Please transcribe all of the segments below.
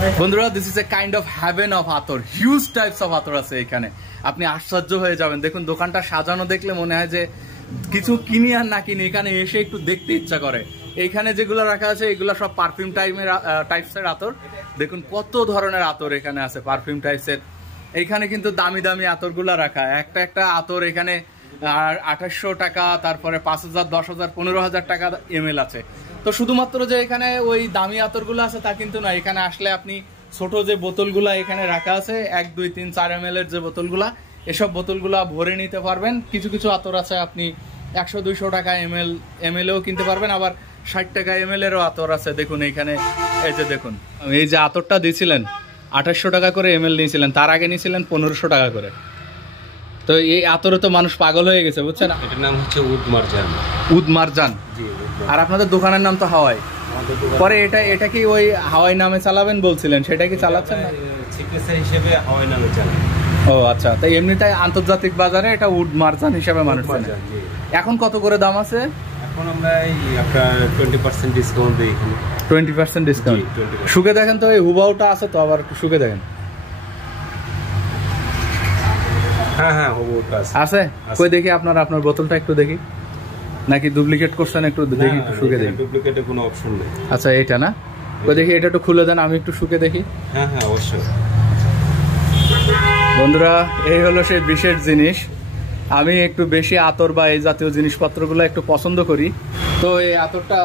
বন্ধুরা, this is a kind of haven of attar. Huge types of আতর আছে এখানে, আপনি আশ্চর্য হয়ে যাবেন। দেখুন দোকানটা সাজানো দেখলে মনে হয় যে কিছু কিনি আর না কিনি, এখানে এসে একটু দেখতে ইচ্ছা করে। এইখানে যেগুলো রাখা আছে এগুলো সব পারফিউম টাইপসের আতর। দেখুন কত ধরনের আতর এখানে আছে পারফিউম টাইপসের। এইখানে কিন্তু দামি দামি আতরগুলা রাখা, একটা একটা আতর এখানে 2800 টাকা, তারপরে 5000, 10,000, 15,000 টাকা এমএল আছে। তো শুধুমাত্র যে এখানে ওই দামি আতরগুলো আছে তা কিন্তু না, এখানে আসলে আপনি ছোট যে বোতলগুলা এখানে রাখা আছে 1, 2, 3, 4 ml এর যে বোতলগুলা, এসব বোতলগুলা ভরে নিতে পারবেন। কিছু কিছু আতর আছে আপনি 100-200 টাকা এমএলও কিনতে পারবেন, আবার 60 টাকা এমএল এরও আতর আছে। দেখুন এইখানে এই যে দেখুন, এই যে আতরটা দিয়েছিলেন 2800 টাকা করে এমএল নিয়েছিলেন, তার আগে নিয়েছিলেন 1500 টাকা করে। তো এই আতরে তো মানুষ পাগল হয়ে গেছে, বুঝছেন? এটার নাম হচ্ছে উড মারজান। উড মারজান। আর আপনাদের দোকানের নাম তো হাওয়াই। পরে এটা কি ওই হাওয়াই নামে চালাবেন বলছিলেন, সেটা কি চালাচ্ছেন না? চিকিৎসা হিসেবে হাওয়াই নামে চালাই। ও আচ্ছা, তাই এমনিটাই আন্তর্জাতিক বাজারে এটা উড মারজান হিসেবে মানুষ চেনে। এখন কত করে দাম আছে? এখন আমরা এই আপনার 20% ডিসকাউন্ট দিই এখানে। 20% ডিসকাউন্ট। শুকে দেখেন তো, এই হুবাউটা আছে তো, আবার একটু শুকে দেখেন। হ্যাঁ হ্যাঁ, হুবাউটা আছে। কই দেখি আপনার বোতলটা একটু দেখি, নাকি ডুপ্লিকেট করছেন? একটু দেখি, একটু শুকে দেখি। ডুপ্লিকেটের কোনো অপশন নেই। আচ্ছা এটা না, কই দেখি এটা একটু খুলে দেন, আমি একটু শুকে দেখি। হ্যাঁ হ্যাঁ অবশ্যই। বন্ধুরা, এই হলো সেই বিশেষ জিনিস। আমি একটু বেশি আতর বা এই জাতীয় জিনিসপত্রগুলো একটু পছন্দ করি। তো এই আতরটা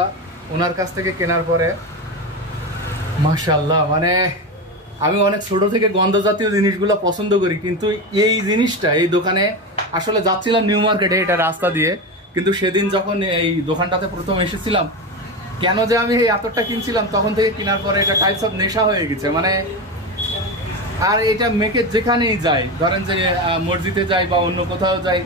ওনার কাছ থেকে কেনার পরে মাশাআল্লাহ, মানে আমি অনেক ছোট থেকে গন্ধ জাতীয় জিনিসগুলো পছন্দ করি, কিন্তু এই জিনিসটা এই দোকানে আসলে যাচ্ছিলাম নিউ মার্কেটে, এটা রাস্তা দিয়ে, কিন্তু সেদিন যখন এই দোকানটাতে প্রথম এসেছিলাম, কেন যে আমি এই আতরটা কিনছিলাম, তখন থেকে কেনার পরে এটা টাইপস অফ নেশা হয়ে গেছে। মানে আর এটা মেখে যেখানেই যাই, ধরেন যে মসজিদে যাই বা অন্য কোথাও যাই,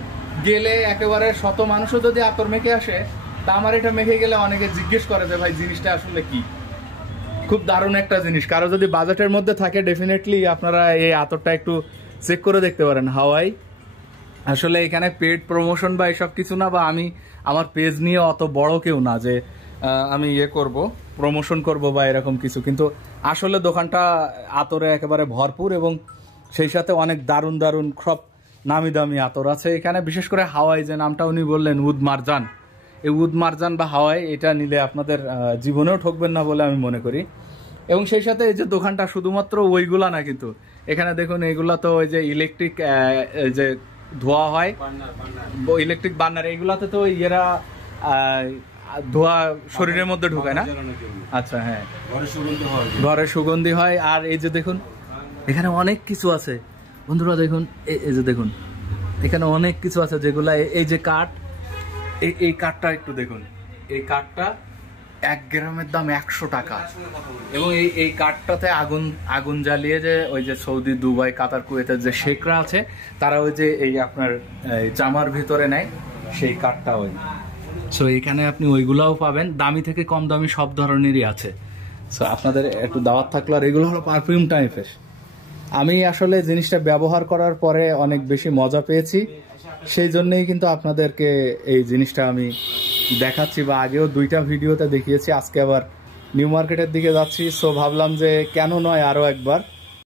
গেলে একেবারে শত মানুষও যদি আতর মেখে আসে, তা আমার এটা মেখে গেলে অনেকে জিজ্ঞেস করে যে ভাই জিনিসটা আসলে কি। খুব দারুণ একটা জিনিস। কারো যদি বাজেটের মধ্যে থাকে, ডেফিনেটলি আপনারা এই আতরটা একটু চেক করে দেখতে পারেন। হাওয়াই আসলে এখানে পেড প্রমোশন বা এসব কিছু না, বা আমি আমার পেজ নিয়ে অত বড় কেউ না যে আমি করব, প্রমোশন করব বা এরকম কিছু, কিন্তু আসলে দোকানটা আতরে একেবারে ভরপুর, এবং সেই সাথে অনেক দারুণ দারুণ সব নামি দামি আতর আছে এখানে। বিশেষ করে হাওয়াই, যে নামটা উনি বললেন উড মারজান, এই উড মারজান বা হাওয়াই, এটা নিলে আপনাদের জীবনেও ঠকবেন না বলে আমি মনে করি। এবং সেই সাথে এই যে দোকানটা শুধুমাত্র ওইগুলা না, কিন্তু এখানে দেখুন এইগুলা তো ওই যে ইলেকট্রিক যে ধোয়া হয়, ইলেকট্রিক বার্নার, এইগুলাতে তো ইয়েরা ধোয়া শরীরের মধ্যে ঢুকায় না? আচ্ছা হ্যাঁ, ঘরে সুগন্ধি হয়। আর এই যে দেখুন এখানে অনেক কিছু আছে বন্ধুরা, দেখুন এই যে দেখুন এখানে অনেক কিছু আছে যেগুলা, এই যে কাঠ, এই কাঠটা একটু দেখুন, এই কাঠটা 1 গ্রামের দাম 100 টাকা। এবং এই কাঠটাতে আগুন জ্বালিয়ে, যে ওই যে সৌদি, দুবাই, কাতার, কুয়েতের যে শেখরা আছে, তারা ওই যে এই আপনার জামার ভিতরে নেয় সেই কাঠটা। ওই সো এখানে আপনি ওইগুলাও পাবেন, দামি থেকে কম দামি সব ধরনেরই আছে। সো আপনাদের একটু দাওয়াত থাকলো। আর এগুলো হলো পারফিউম টাইপের। আমি আসলে জিনিসটা ব্যবহার করার পরে অনেক বেশি মজা পেয়েছি, সেই জন্যই কিন্তু আপনাদেরকে এই জিনিসটা আমি দেখাচ্ছি, বা আগেও 2টা ভিডিওতে দেখিয়েছি। আজকে আবার নিউ মার্কেটের দিকে যাচ্ছি, সো ভাবলাম যে কেন নয় আরও একবার